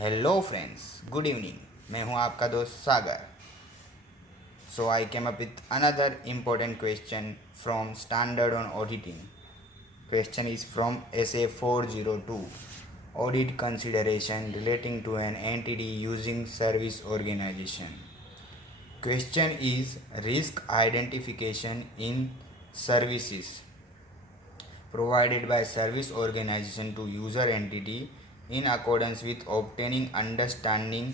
Hello friends, good evening. मैं हूं आपका दोस्त Sagar. So I came up with another important question from standard on auditing. Question is from SA 402. Audit consideration relating to an entity using service organization. Question is risk identification in services provided by service organization to user entity in accordance with obtaining understanding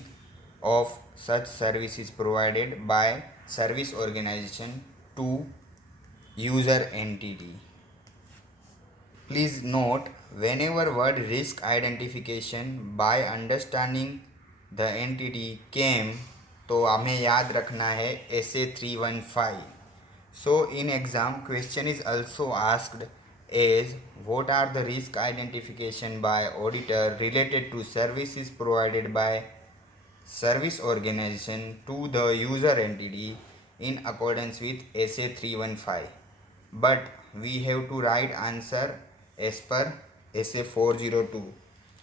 of such services provided by service organization to user entity. Please note, whenever word risk identification by understanding the entity came, तो हमें याद रखना है SA 315. So in exam, question is also asked as what are the risk identification by auditor related to services provided by service organization to the user entity in accordance with SA 315. But we have to write answer as per SA 402.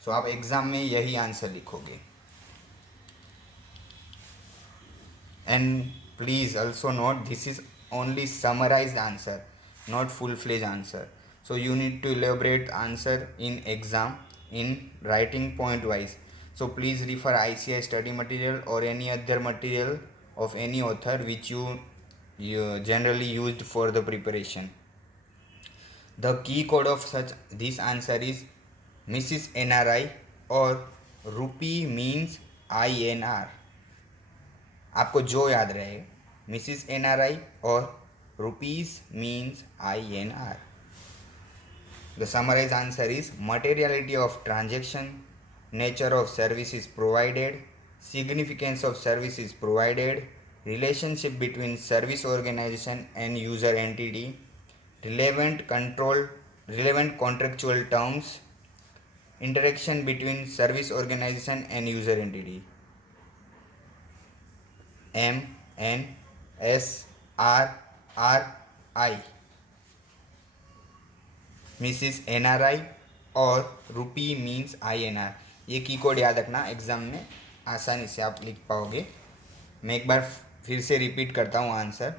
So आप exam में यही answer लिखोगे. And please also note, this is only summarized answer, not full-fledged answer. So you need to elaborate answer in exam in writing point wise. So please refer ICI study material or any other material of any author which you generally used for the preparation. The key code of such this answer is Mrs. NRI or rupee means INR. आपको जो याद रहे, Mrs NRI और rupees means INR. The summarized answer is materiality of transaction, nature of services provided, significance of services provided, relationship between service organization and user entity, relevant contractual terms, interaction between service organization and user entity. MNSRRI, Mrs NRI और रुपी means INR. ये की code याद रखना, exam में आसानी से आप लिख पाओगे. मैं एक बार फिर से रिपीट करता हूँ answer.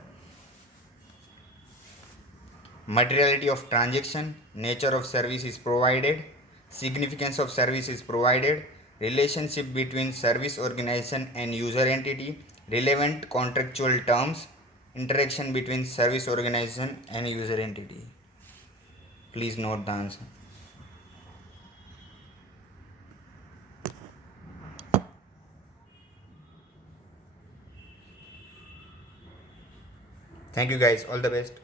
Materiality of transaction, nature of service is provided, significance of service is provided, relationship between service organization and user entity, relevant contractual terms, interaction between service organization and user entity. Please note the answer. Thank you guys, all the best.